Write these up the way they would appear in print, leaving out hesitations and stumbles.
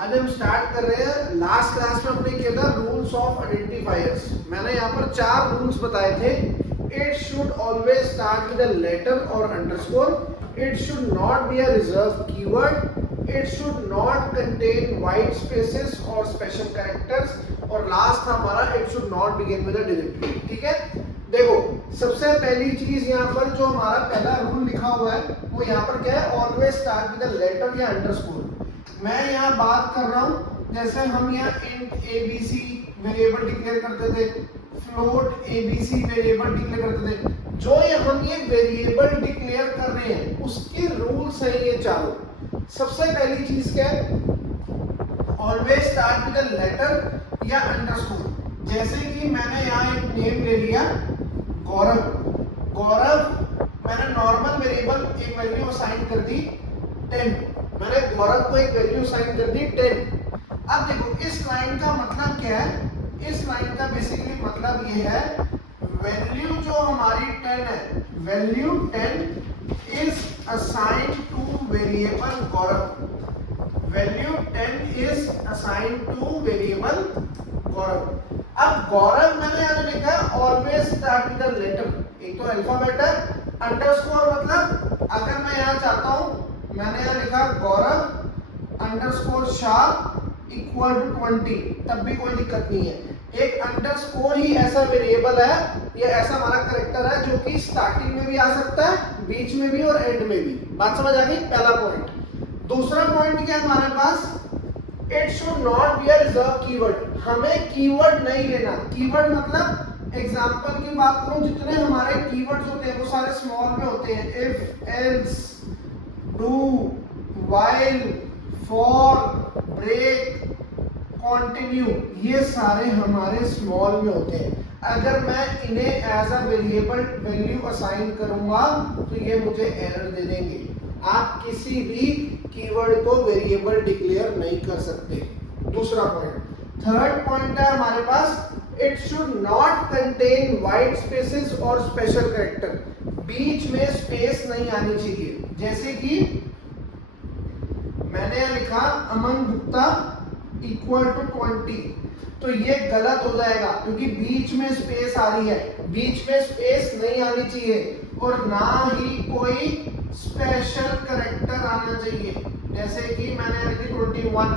आज हम स्टार्ट कर रहे हैं। लास्ट क्लास में हमने किया था रूल्स ऑफ आइडेंटिफायर्स। मैंने यहाँ पर 4 रूल्स बताए थे। It should always start with a letter और underscore, it should not be a reserve keyword, it should not contain white spaces और स्पेशल कैरेक्टर्स, और लास्ट था हमारा it should not begin with a digit. ठीक है, देखो सबसे पहली चीज यहाँ पर जो हमारा पहला रूल लिखा हुआ है वो यहाँ पर क्या है, always start with a letter या अंडरस्कोर। मैं यहाँ बात कर रहा हूँ, जैसे हम यहाँ इंट abc वेरिएबल डिक्लेयर करते थे, फ्लोट abc वेरिएबल डिक्लेयर करते थे, जो हम ये वेरिएबल डिक्लेयर कर रहे हैं उसके रूल्स हैं ये चारों। सबसे पहली चीज क्या है, always start with a letter या अंडरस्कोर। जैसे कि मैंने यहाँ एक नेम ले लिया गौरव, मैंने नॉर्मल वेरिएबल एक वैल्यू असाइन कर दी 10, मैंने गौरव को एक वैल्यू असाइन कर दी 10। अब देखो इस लाइन का मतलब क्या है, इस लाइन का बेसिकली मतलब ये है वैल्यू जो हमारी 10 है, value 10 is assigned to variable Gaurav, value 10 is assigned to variable Gaurav. अब गौरव मैंने यहाँ लिखा है always start with a letter, एक तो अल्फाबेट है, अंडरस्कोर मतलब अगर मैं यहाँ चाहता हूँ, मैंने यहाँ लिखा गौरव अंडरस्कोर शाह इक्वल टू 20, तब भी कोई दिक्कत नहीं है। एक अंडरस्कोर ही ऐसा वेरिएबल है, ये ऐसा हमारा कैरेक्टर है जो कि स्टार्टिंग में भी आ सकता है, बीच में भी और एंड में भी। बात समझ आ गई, पहला पॉइंट। दूसरा पॉइंट क्या है हमारे पास, it should not be a reserve keyword, हमें कीवर्ड नहीं लेना। कीवर्ड मतलब एग्जांपल की बात करूं, जितने हमारे कीवर्ड्स होते हैं वो सारे स्मॉल में होते हैं, if, else, do, while, for, break, continue, ये सारे हमारे स्मॉल में होते हैं। अगर मैं इन्हें as a variable value assign करूंगा तो ये मुझे एरर दे देंगे। आप किसी भी कीवर्ड को वेरिएबल डिक्लेयर नहीं कर सकते। दूसरा पॉइंट। थर्ड पॉइंट है हमारे पास, it should not contain white spaces और स्पेशल कैरेक्टर, बीच में स्पेस नहीं आनी चाहिए। जैसे कि मैंने लिखा अमन गुप्ता इक्वल टू 20, तो ये गलत हो जाएगा क्योंकि बीच में स्पेस आ रही है, बीच में स्पेस नहीं आनी चाहिए, और ना ही कोई स्पेशल कैरेक्टर आना चाहिए। जैसे कि मैंने लिखी 21,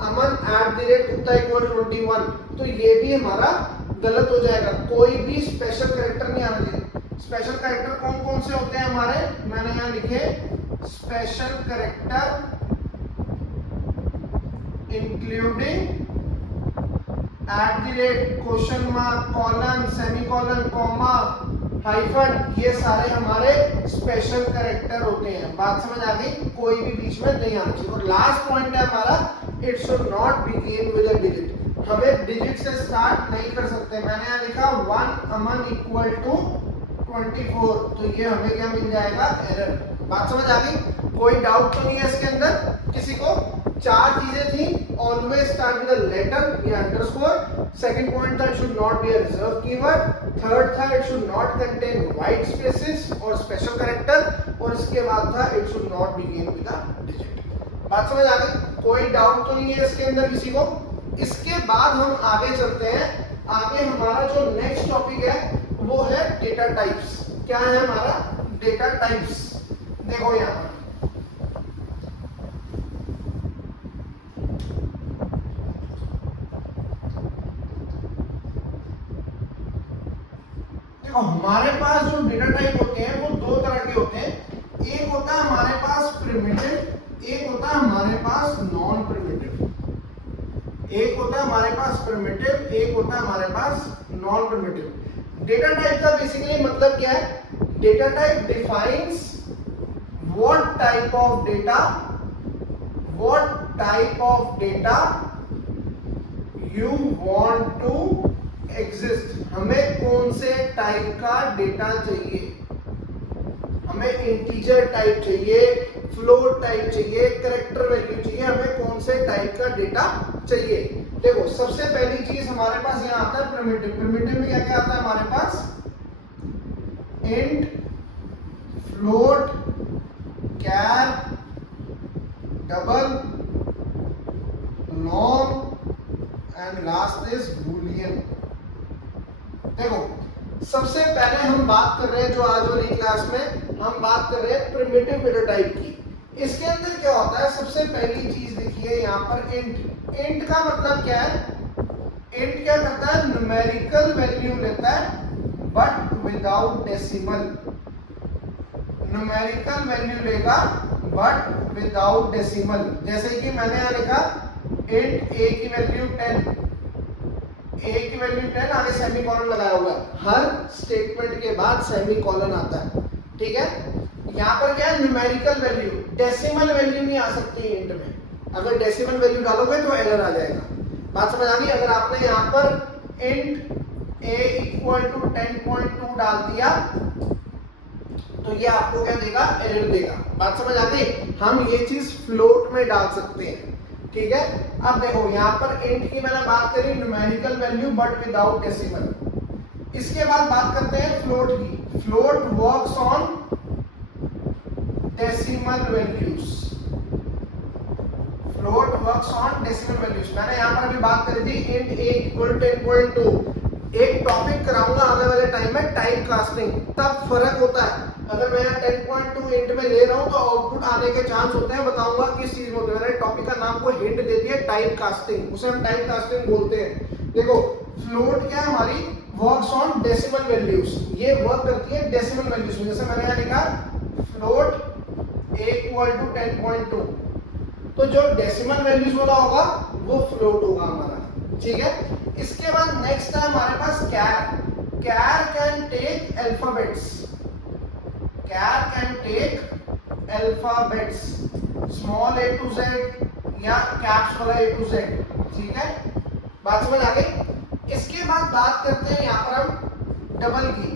अमन @गुप्ता इक्वल 21, तो ये भी हमारा गलत हो जाएगा, कोई भी स्पेशल कैरेक्टर नहीं आना चाहिए। स्पेशल कैरेक्टर कौन कौन से होते हैं हमारे, मैंने यहाँ लिखे special character including question mark, colon, semicolon, comma, hyphen, ये सारे हमारे स्पेशल कैरेक्टर होते हैं। बात समझ आ गई, कोई भी बीच में नहीं आना चाहिए। और लास्ट पॉइंट है हमारा, it should not begin with a digit, हमें डिजिट से स्टार्ट नहीं कर सकते। मैंने यहाँ लिखा 1 अमन इक्वल टू 24, तो ये हमें क्या मिल जाएगा, एरर। बात समझ आ गई, कोई डाउट तो नहीं है इसके अंदर किसी को। 4 चीजें थी, always start with a letter या अंडरस्कोर, सेकंड पॉइंट था it should not be a reserve keyword, third था it should not contain white spaces और स्पेशल कैरेक्टर, और इसके बाद था it should not begin with a digit. बात समझ आ गई, कोई डाउट तो नहीं है इसके अंदर किसी को। इसके बाद हम आगे चलते हैं। आगे हमारा जो नेक्स्ट टॉपिक है वो है डेटा टाइप्स। क्या है हमारा, डेटा टाइप्स। देखो यहाँ हमारे पास जो डेटा टाइप होते हैं वो 2 तरह के होते हैं। एक होता है हमारे पास प्रिमिटिव, एक होता है हमारे पास नॉन प्रिमिटिव। एक होता है हमारे पास प्रिमिटिव, एक होता है हमारे पास नॉन प्रिमिटिव। डेटा टाइप का बेसिकली मतलब क्या है, data type defines what type of data you want to exist, हमें कौन से टाइप का डेटा चाहिए, हमें इंटीजर टाइप चाहिए, फ्लोट टाइप चाहिए, कैरेक्टर वैल्यू चाहिए, हमें कौन से टाइप का डेटा चाहिए। देखो सबसे पहली चीज हमारे पास यहाँ आता है प्रिमिटिव। प्रिमिटिव में क्या क्या आता है हमारे पास, int, float, char, double, long and last is boolean. देखो सबसे पहले हम बात कर रहे हैं, जो आज वाली क्लास में हम बात कर रहे हैं प्रिमिटिव डेटा टाइप की। इसके अंदर क्या होता है, सबसे पहली चीज देखिए यहाँ पर इंट। इंट का मतलब क्या है, इंट क्या करता है, न्यूमेरिकल वैल्यू लेता है but without decimal. Numerical value लेगा बट विदाउट डेसिमल। जैसे कि मैंने यहाँ लिखा इंट a की वैल्यू 10, a की वैल्यू 10, आगे सेमीकोलन लगाया हुआ है, हर स्टेटमेंट के बाद सेमीकोलन आता है, ठीक है। यहाँ पर क्या है, न्यूमेरिकल वैल्यू, डेसिमल वैल्यू नहीं आ सकती इंट में। अगर डेसिमल वैल्यू डालोगे तो एरर आ जाएगा। बात समझ आ गई। अगर आपने यहाँ पर इंट a इक्वल टू 10.2 डाल दिया तो ये आपको क्या देगा, एरर देगा। बात समझ आती है। हम ये चीज फ्लोट में डाल सकते हैं, ठीक है। अब देखो यहाँ पर इंट की मैंने बात करी numerical value but without decimal. इसके बाद बात करते हैं फ्लोट की। Float works on decimal values. Float works on decimal values. मैंने यहाँ पर अभी बात करी थी इंट a इक्वल 10.2। एक टॉपिक कराऊंगा आने वाले टाइम में, टाइप कास्टिंग, तब फर्क होता है। अगर मैं 10.2 इंट में ले रहा हूं तो आउटपुट आने के चांस होते हैं। बताऊंगा किस चीज में होते हैं। मैंने टॉपिक का नाम को हिंट दे दिया, टाइप कास्टिंग, उसे हम टाइप कास्टिंग बोलते हैं। देखो फ्लोट क्या है हमारी, वर्क्स ऑन डेसिमल वैल्यूज। ये वर्क करती है डेसिमल वैल्यूज में। जैसे मैंने यहाँ लिखा फ्लोट a इक्वल टू 10.2, तो जो डेसिमल वैल्यूज वाला होगा वो फ्लोट होगा हमारा, ठीक है। इसके बाद नेक्स्ट है हमारे पास char. Char can take alphabets. Char can take alphabets, small a to z या कैप्स वाला a टू z, ठीक है। बात समझ आ गई। इसके बाद बात करते हैं यहाँ पर हम डबल की।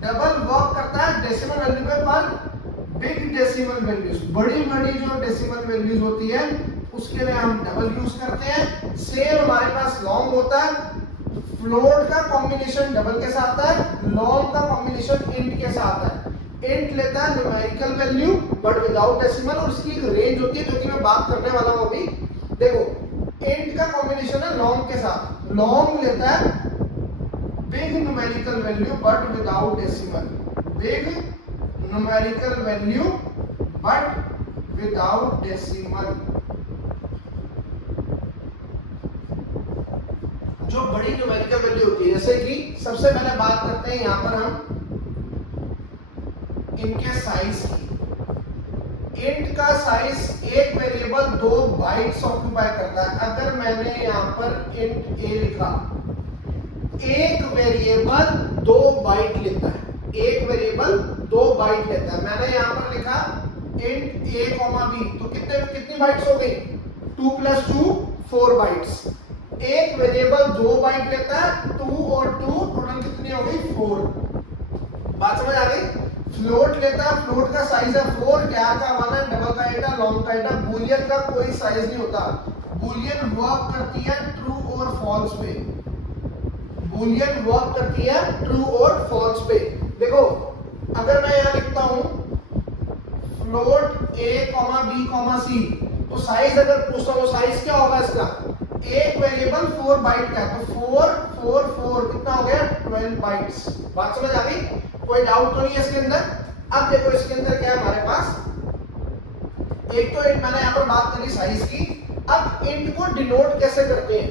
डबल वर्क करता है डेसिमल वैल्यू पे, पर बिग डेसिमल वैल्यूज, बड़ी बड़ी जो डेसिमल वैल्यूज होती है उसके लिए हम डबल यूज करते हैं। सेम हमारे पास लॉन्ग होता है। फ्लोट का कॉम्बिनेशन डबल के साथ है, लॉन्ग का कॉम्बिनेशन इंट के साथ है। इंट लेता है numerical value but without decimal, और उसकी एक रेंज होती है जो कि मैं बात करने वाला हूं अभी। देखो इंट का कॉम्बिनेशन है लॉन्ग के साथ। लॉन्ग लेता है big numerical value but without decimal. Big numerical value but without decimal. जो बड़ी न्यूमेरिकल वैल्यू होती है, जैसे कि सबसे पहले बात करते हैं यहाँ पर हम इनके साइज की। इंट का साइज एक वेरिएबल 2 बाइट्स ऑक्यूपाई करता है। अगर मैंने यहाँ पर इंट a लिखा, एक वेरिएबल 2 बाइट लेता है। एक वेरिएबल 2 बाइट लेता है। मैंने यहाँ पर लिखा इंट a, b, तो कितनी बाइट्स हो गई, 2 + 2 4 बाइट्स। एक वेरिएबल 2 बाइट लेता है, 2 और 2 टोटल कितनी हो गई, 4। बात समझ आ गई। फ्लोट लेता है, फ्लोट का साइज है 4, क्या का 1 है, डबल का 8 है, लॉन्ग का 8 है। बूलियन का कोई साइज नहीं होता। बूलियन वर्क करती है ट्रू और फॉल्स पे। बूलियन वर्क करती है ट्रू और फॉल्स पे। देखो अगर मैं यहाँ लिखता हूं फ्लोट a, b, c, तो साइज अगर पूछता हूं साइज क्या होगा इसका, एक वेरिएबल 4 बाइट का है, तो 4 4 4 कितना हो गया, 12 बाइट्स। बात समझ आ गई। कोई डाउट तो नहीं है इसके अंदर। अब देखो इसके अंदर क्या है हमारे पास, एक तो इंट मैंने यहाँ पर बात करी साइज की। अब इंट को डिनोट कैसे करते हैं,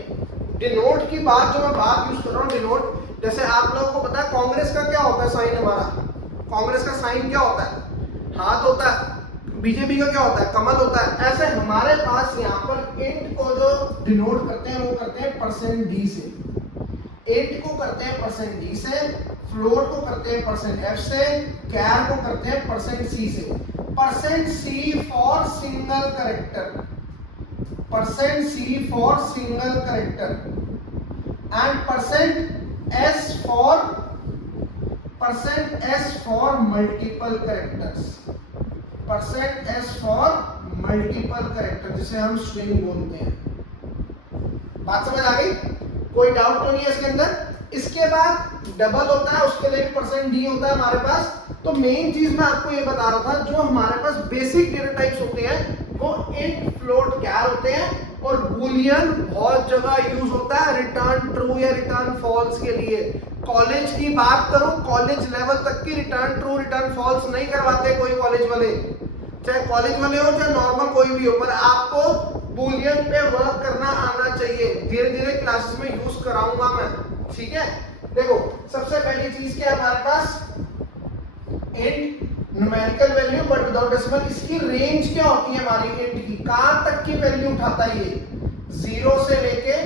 डिनोट की बात जो मैं बात यूज कर रहा हूँ, डिनोट, जैसे आप लोगों को पता है कांग्रेस का क्या होता है साइन हमारा, कांग्रेस का साइन क्या होता है, हाथ होता है। बीजेपी का क्या होता है, कमल होता है। ऐसे हमारे पास यहाँ पर इंट को जो डिनोट करते हैं वो करते हैं %d से। इंट को करते हैं %d से, फ्लोट को करते हैं %f से, कैर को करते हैं %c से। %c for single character, %c for single character and %s for multiple characters. %s for multiple character, जिसे हम स्ट्रिंग बोलते हैं। बात समझ आ गई। कोई डाउट तो नहीं है इसके अंदर। इसके बाद डबल होता है, उसके लिए भी %d होता है हमारे पास। तो मेन चीज मैं आपको ये बता रहा था, जो हमारे पास बेसिक डेटा टाइप्स होते हैं वो इंट, फ्लोट, कैर होते हैं, और और बूलियन बहुत जगह यूज होता है रिटर्न ट्रू या रिटर्न फॉल्स के लिए। कॉलेज की बात करो, कॉलेज लेवल तक की रिटर्न ट्रू रिटर्न फॉल्स नहीं करवाते कोई कॉलेज वाले, चाहे कॉलेज वाले हो चाहे नॉर्मल कोई भी हो, पर आपको बूलियन पे वर्क करना आना चाहिए। धीरे धीरे क्लासेस में यूज कराऊंगा मैं, ठीक है। देखो सबसे पहली चीज क्या है हमारे पास, int numerical value but without decimal. इसकी रेंज क्या होती है हमारी इंट की, कहां तक की वैल्यू उठाता है ये, 0 से लेके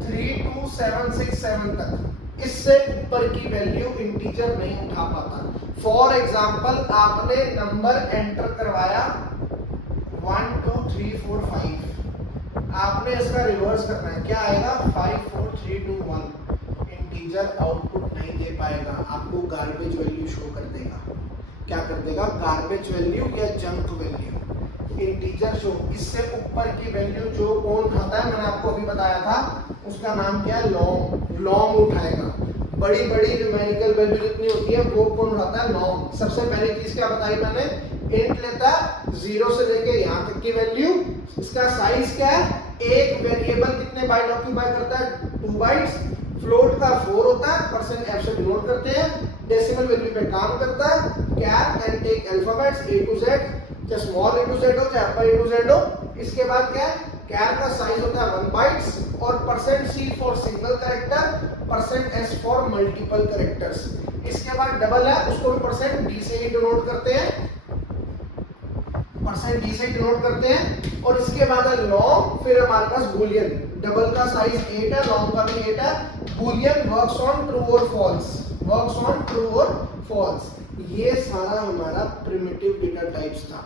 32767 तक। इससे ऊपर की वैल्यू इंटीजर नहीं उठा पाता। फॉर एग्जांपल आपने नंबर एंटर करवाया 1 2 3 4 5, आपने इसका रिवर्स करना है, क्या आएगा 5 4 3 2 1। इंटीजर आउटपुट नहीं दे पाएगा, आपको गार्बेज वैल्यू शो कर देगा। क्या कर देगा, गार्बेज वैल्यू या जंक वैल्यू, इंटीजर शो। इससे ऊपर की वैल्यू जो कौन खाता है, मैंने आपको अभी बताया था, उसका नाम क्या है, लॉन्ग। लॉन्ग उठाएगा। बड़ी बड़ी न्यूमेरिकल वैल्यू जितनी होती है वो कौन उठाता है, लॉन्ग। सबसे पहली चीज क्या बताई मैंने, इंट लेता है 0 से लेके यहां तक की वैल्यू। इसका साइज क्या है, एक वेरिएबल कितने बाइट ऑक्यूपाई करता है, 2 बाइट्स। फ्लोट का 4 होता है, परसेंट एफ से डिनोट करते हैं। डेसिमल वैल्यू पे काम करता है। Char can take alphabets A to Z, चाहे स्मॉल A to Z हो चाहे अपर A to Z हो। इसके बाद क्या है, कैर का साइज होता है 1 बाइट्स और percent C for single character, percent S for multiple characters. इसके बाद डबल है, उसको भी परसेंट D से ही डिनोट करते हैं, परसेंट D से डिनोट करते हैं। और इसके बाद है लॉन्ग, फिर हमारे पास बूलियन। डबल का साइज 8 है, लॉन्ग का भी 8 है। बूलियन वर्क्स ऑन ट्रू और फॉल्स, वर्क्स ऑन ट्रू और फॉल्स। ये सारा हमारा प्रिमिटिव डेटा टाइप्स था।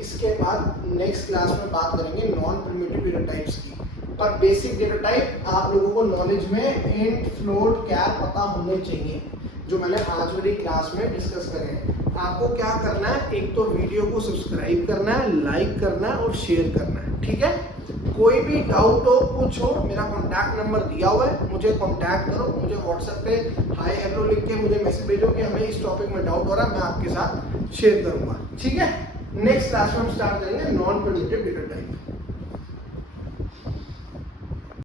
इसके बाद नेक्स्ट क्लास में बात करेंगे नॉन प्रिमिटिव डेटा टाइप्स की। पर बेसिक डेटा टाइप आप लोगों को नॉलेज में इंट फ्लोट कैर पता होने चाहिए, जो मैंने आज वाली क्लास में डिस्कस करे हैं। आपको क्या करना है, एक तो वीडियो को सब्सक्राइब करना है, लाइक करना है और शेयर करना है, ठीक है। कोई भी डाउट हो कुछ हो, मेरा कॉन्टैक्ट नंबर दिया हुआ है, मुझे कॉन्टैक्ट करो। मुझे व्हाट्सएप पे हाय हेलो लिख के मुझे मैसेज भेजो कि हमें इस टॉपिक में डाउट हो रहा है, मैं आपके साथ शेयर करूंगा, ठीक है। नेक्स्ट क्लास में हम स्टार्ट करेंगे नॉन प्रिमिटिव डेटा टाइप।